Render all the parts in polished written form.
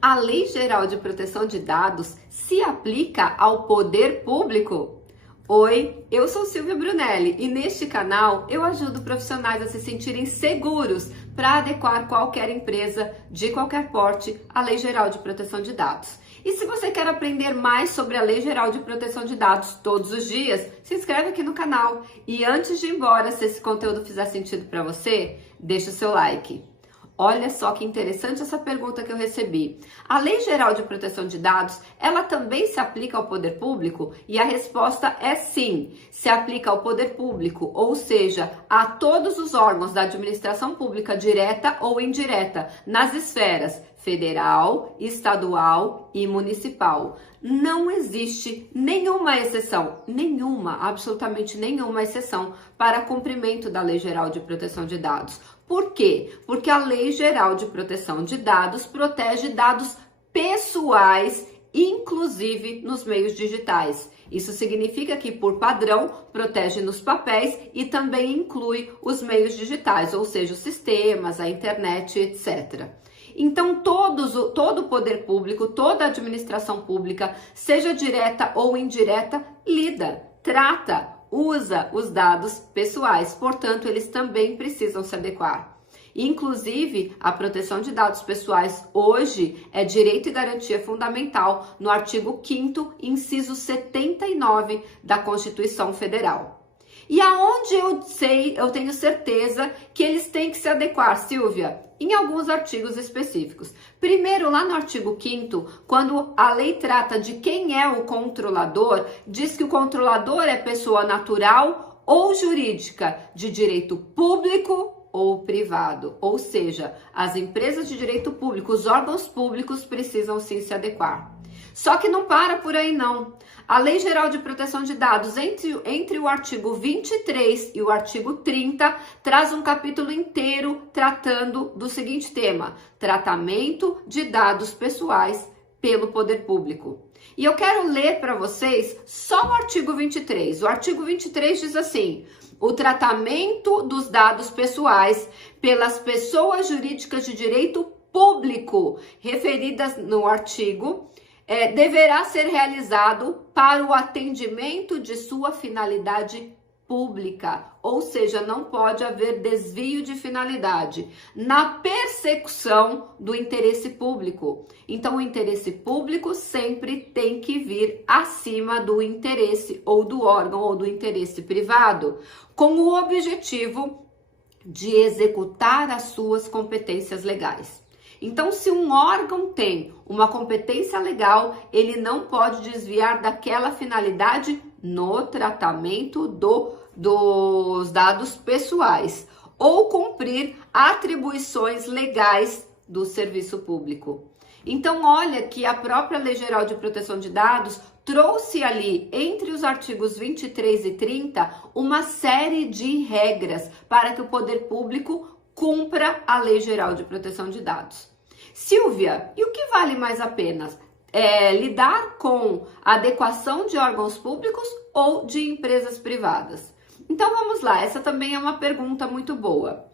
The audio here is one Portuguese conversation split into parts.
A Lei Geral de Proteção de Dados se aplica ao poder público? Oi, eu sou Silvia Brunelli e neste canal eu ajudo profissionais a se sentirem seguros para adequar qualquer empresa de qualquer porte à Lei Geral de Proteção de Dados. E se você quer aprender mais sobre a Lei Geral de Proteção de Dados todos os dias, se inscreve aqui no canal. E antes de ir embora, se esse conteúdo fizer sentido para você, deixa o seu like. Olha só que interessante essa pergunta que eu recebi. A Lei Geral de Proteção de Dados, ela também se aplica ao poder público? E a resposta é sim, se aplica ao poder público, ou seja, a todos os órgãos da administração pública direta ou indireta, nas esferas federal, estadual e municipal. Não existe nenhuma exceção, absolutamente nenhuma exceção para cumprimento da Lei Geral de Proteção de Dados. Por quê? Porque a Lei Geral de Proteção de Dados protege dados pessoais, inclusive nos meios digitais. Isso significa que, por padrão, protege nos papéis e também inclui os digitais, ou seja, os sistemas, a internet, etc. Então, todo o poder público, toda a administração pública, seja direta ou indireta, lida, trata, usa os dados pessoais, portanto, eles também precisam se adequar. Inclusive, a proteção de dados pessoais hoje é direito e garantia fundamental no artigo 5º, inciso 79 da Constituição Federal. E aonde eu tenho certeza que eles têm que se adequar, Silvia? Em alguns artigos específicos. Primeiro, lá no artigo 5º, quando a lei trata de quem é o controlador, diz que o controlador é pessoa natural ou jurídica de direito público ou privado. Ou seja, as empresas de direito público, os órgãos públicos precisam sim se adequar. Só que não para por aí não. A Lei Geral de Proteção de Dados, entre o artigo 23 e o artigo 30, traz um capítulo inteiro tratando do seguinte tema: tratamento de dados pessoais pelo poder público. E eu quero ler para vocês só o artigo 23. O artigo 23 diz assim: o tratamento dos dados pessoais pelas pessoas jurídicas de direito público referidas no artigo deverá ser realizado para o atendimento de sua finalidade pública, ou seja, não pode haver desvio de finalidade na persecução do interesse público. Então, o interesse público sempre tem que vir acima do interesse ou do órgão ou do interesse privado, com o objetivo de executar as suas competências legais. Então, se um órgão tem uma competência legal, ele não pode desviar daquela finalidade no tratamento dos dados pessoais ou cumprir atribuições legais do serviço público. Então, olha que a própria Lei Geral de Proteção de Dados trouxe ali, entre os artigos 23 e 30, uma série de regras para que o poder público cumpra a Lei Geral de Proteção de Dados. Silvia, e o que vale mais a pena? Lidar com a adequação de órgãos públicos ou de empresas privadas? Então vamos lá, essa também é uma pergunta muito boa.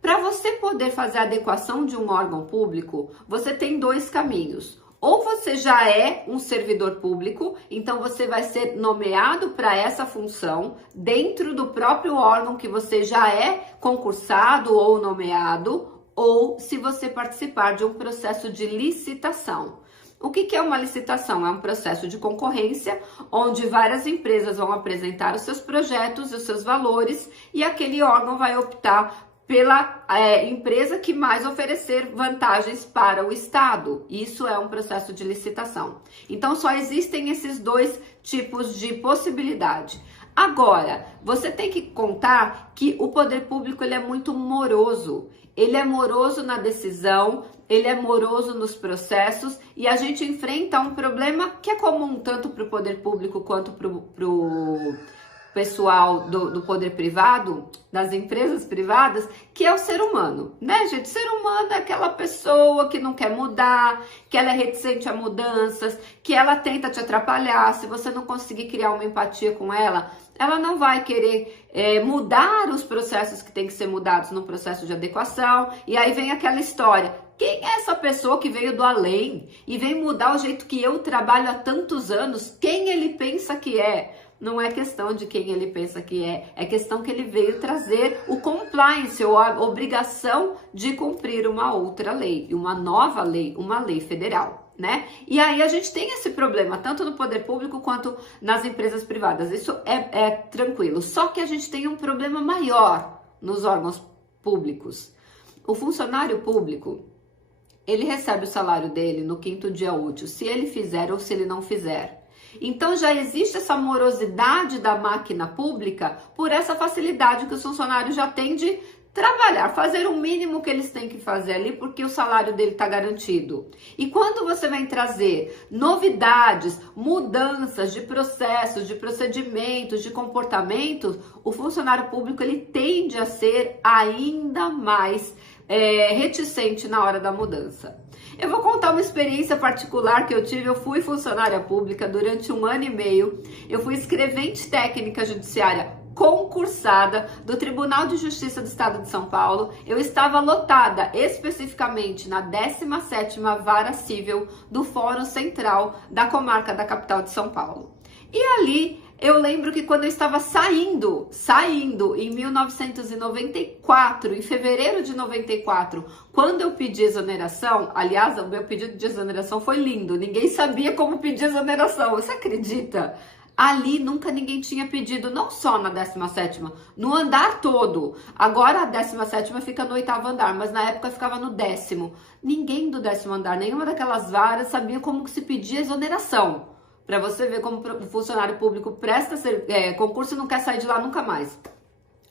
Para você poder fazer a adequação de um órgão público, você tem dois caminhos. Ou você já é um servidor público, então você vai ser nomeado para essa função dentro do próprio órgão que você já é concursado ou nomeado, ou se você participar de um processo de licitação. O que é uma licitação? É um processo de concorrência, onde várias empresas vão apresentar os seus projetos, os seus valores, e aquele órgão vai optar pela empresa que mais oferecer vantagens para o Estado. Isso é um processo de licitação. Então, só existem esses dois tipos de possibilidade. Agora, você tem que contar que o poder público ele é muito moroso. Ele é moroso na decisão, ele é moroso nos processos e a gente enfrenta um problema que é comum tanto para o poder público quanto para o pessoal do poder privado, das empresas privadas, que é o ser humano, né, gente? Ser humano é aquela pessoa que não quer mudar, que ela é reticente a mudanças, que ela tenta te atrapalhar. Se você não conseguir criar uma empatia com ela não vai querer mudar os processos que tem que ser mudados no processo de adequação. E aí vem aquela história: Quem é essa pessoa que veio do além e vem mudar o jeito que eu trabalho há tantos anos? Quem ele pensa que é? Não é questão de quem ele pensa que é questão que ele veio trazer o compliance, ou a obrigação de cumprir uma outra lei, uma nova lei, uma lei federal, né? E aí a gente tem esse problema, tanto no poder público quanto nas empresas privadas, isso é tranquilo. Só que a gente tem um problema maior nos órgãos públicos. O funcionário público, ele recebe o salário dele no 5º dia útil, se ele fizer ou se ele não fizer. Então já existe essa morosidade da máquina pública por essa facilidade que os funcionários já têm de trabalhar, fazer o mínimo que eles têm que fazer ali, porque o salário dele está garantido. E quando você vem trazer novidades, mudanças de processos, de procedimentos, de comportamentos, o funcionário público ele tende a ser ainda mais reticente na hora da mudança. Eu vou contar uma experiência particular que eu tive. Eu fui funcionária pública durante 1 ano e meio. Eu fui escrevente técnica judiciária concursada do Tribunal de Justiça do Estado de São Paulo. Eu estava lotada especificamente na 17ª Vara Cível do Fórum Central da Comarca da capital de São Paulo. E ali eu lembro que quando eu estava saindo em 1994, em fevereiro de 94, quando eu pedi exoneração, aliás, o meu pedido de exoneração foi lindo, ninguém sabia como pedir exoneração, você acredita? Ali nunca ninguém tinha pedido, não só na 17ª, no andar todo. Agora a 17ª fica no 8º andar, mas na época ficava no 10º. Ninguém do 10º andar, nenhuma daquelas varas sabia como que se pedia exoneração. Para você ver como o funcionário público presta concurso e não quer sair de lá nunca mais.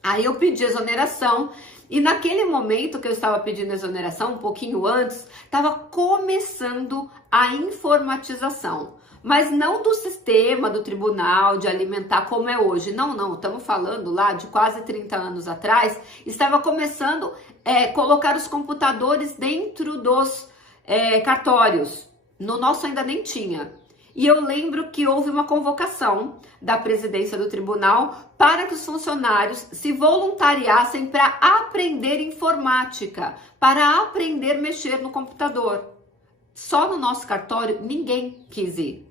Aí eu pedi exoneração e naquele momento que eu estava pedindo exoneração, um pouquinho antes, estava começando a informatização. Mas não do sistema do tribunal de alimentar como é hoje. Não, estamos falando lá de quase 30 anos atrás. Estava começando a colocar os computadores dentro dos cartórios. No nosso ainda nem tinha. E eu lembro que houve uma convocação da presidência do tribunal para que os funcionários se voluntariassem para aprender informática, para aprender a mexer no computador. Só no nosso cartório ninguém quis ir.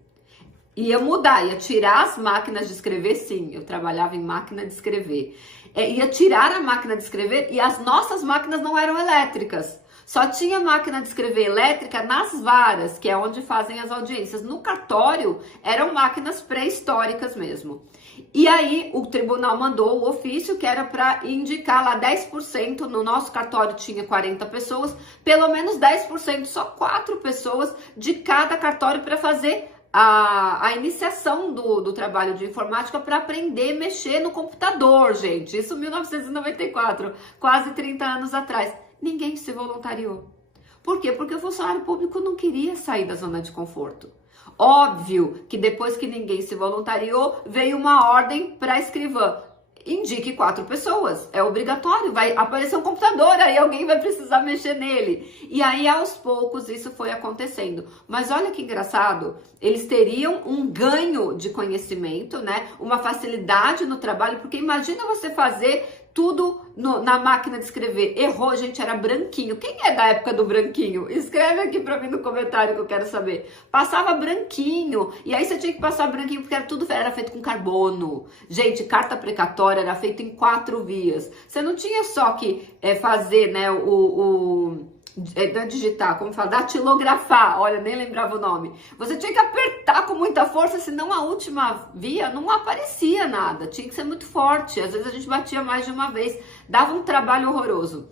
Ia mudar, ia tirar as máquinas de escrever, sim, eu trabalhava em máquina de escrever. Ia tirar a máquina de escrever e as nossas máquinas não eram elétricas. Só tinha máquina de escrever elétrica nas varas, que é onde fazem as audiências. No cartório, eram máquinas pré-históricas mesmo. E aí, o tribunal mandou o ofício que era para indicar lá 10%. No nosso cartório tinha 40 pessoas, pelo menos 10%, só 4 pessoas de cada cartório para fazer a iniciação do trabalho de informática para aprender a mexer no computador, gente. Isso em 1994, quase 30 anos atrás. Ninguém se voluntariou. Por quê? Porque o funcionário público não queria sair da zona de conforto. Óbvio que depois que ninguém se voluntariou, veio uma ordem para a escrivã. Indique 4 pessoas, é obrigatório, vai aparecer um computador, aí alguém vai precisar mexer nele. E aí, aos poucos, isso foi acontecendo. Mas olha que engraçado, eles teriam um ganho de conhecimento, né? Uma facilidade no trabalho, porque imagina você fazer tudo na máquina de escrever. Errou, gente, era branquinho. Quem é da época do branquinho? Escreve aqui pra mim no comentário que eu quero saber. Passava branquinho, e aí você tinha que passar branquinho porque era feito com carbono. Gente, carta precatória era feita em 4 vias. Você não tinha só que fazer, né, digitar, como fala, datilografar, olha, nem lembrava o nome. Você tinha que apertar com muita força, senão a última via não aparecia nada, tinha que ser muito forte, às vezes a gente batia mais de uma vez, dava um trabalho horroroso.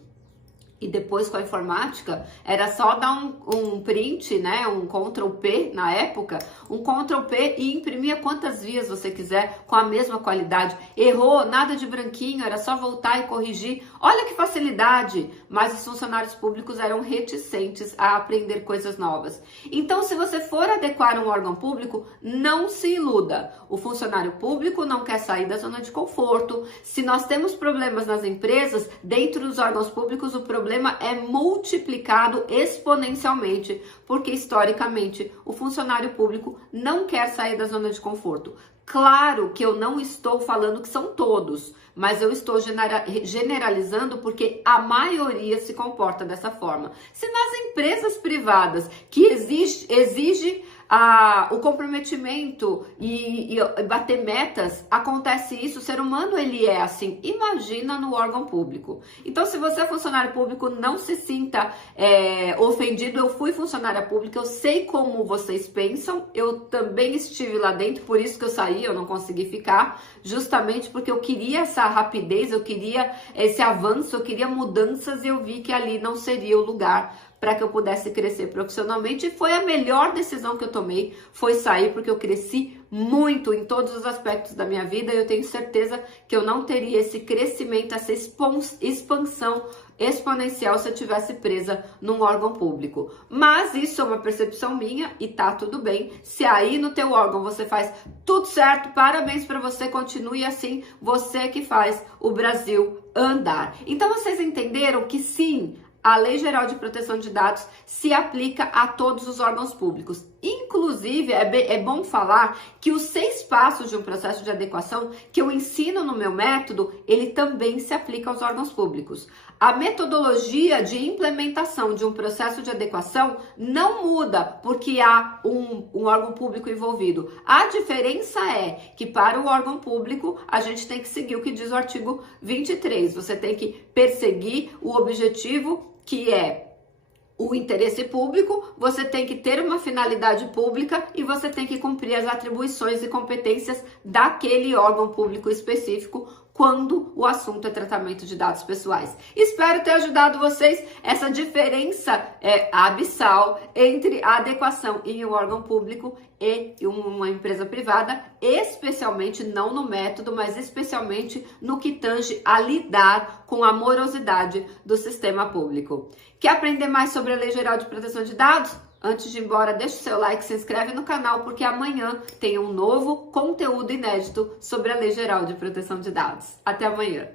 E depois com a informática, era só dar um print, né, um Ctrl P na época, um Ctrl P e imprimia quantas vias você quiser com a mesma qualidade. Errou, nada de branquinho, era só voltar e corrigir. Olha que facilidade! Mas os funcionários públicos eram reticentes a aprender coisas novas. Então, se você for adequar um órgão público, não se iluda. O funcionário público não quer sair da zona de conforto. Se nós temos problemas nas empresas, dentro dos órgãos públicos, o problema problema é multiplicado exponencialmente, porque historicamente o funcionário público não quer sair da zona de conforto. Claro que eu não estou falando que são todos, mas eu estou generalizando porque a maioria se comporta dessa forma. Se nas empresas privadas que exige o comprometimento e bater metas, acontece isso, o ser humano ele é assim, imagina no órgão público. Então, se você é funcionário público, não se sinta ofendido. Eu fui funcionária pública, eu sei como vocês pensam, eu também estive lá dentro, por isso que eu saí, eu não consegui ficar, justamente porque eu queria essa rapidez, eu queria esse avanço, eu queria mudanças e eu vi que ali não seria o lugar para que eu pudesse crescer profissionalmente, e foi a melhor decisão que eu tomei, foi sair, porque eu cresci muito em todos os aspectos da minha vida, e eu tenho certeza que eu não teria esse crescimento, essa expansão exponencial se eu tivesse presa num órgão público. Mas isso é uma percepção minha e tá tudo bem. Se aí no teu órgão você faz tudo certo, parabéns para você, continue assim, você que faz o Brasil andar. Então vocês entenderam que sim, a Lei Geral de Proteção de Dados se aplica a todos os órgãos públicos. Inclusive, é bom falar que os 6 passos de um processo de adequação que eu ensino no meu método, ele também se aplica aos órgãos públicos. A metodologia de implementação de um processo de adequação não muda porque há um órgão público envolvido. A diferença é que para o órgão público a gente tem que seguir o que diz o artigo 23. Você tem que perseguir o objetivo que é o interesse público, você tem que ter uma finalidade pública e você tem que cumprir as atribuições e competências daquele órgão público específico quando o assunto é tratamento de dados pessoais. Espero ter ajudado vocês. Essa diferença é abissal entre a adequação em um órgão público e uma empresa privada, especialmente não no método, mas especialmente no que tange a lidar com a morosidade do sistema público. Quer aprender mais sobre a Lei Geral de Proteção de Dados? Antes de ir embora, deixa o seu like, se inscreve no canal, porque amanhã tem um novo conteúdo inédito sobre a Lei Geral de Proteção de Dados. Até amanhã!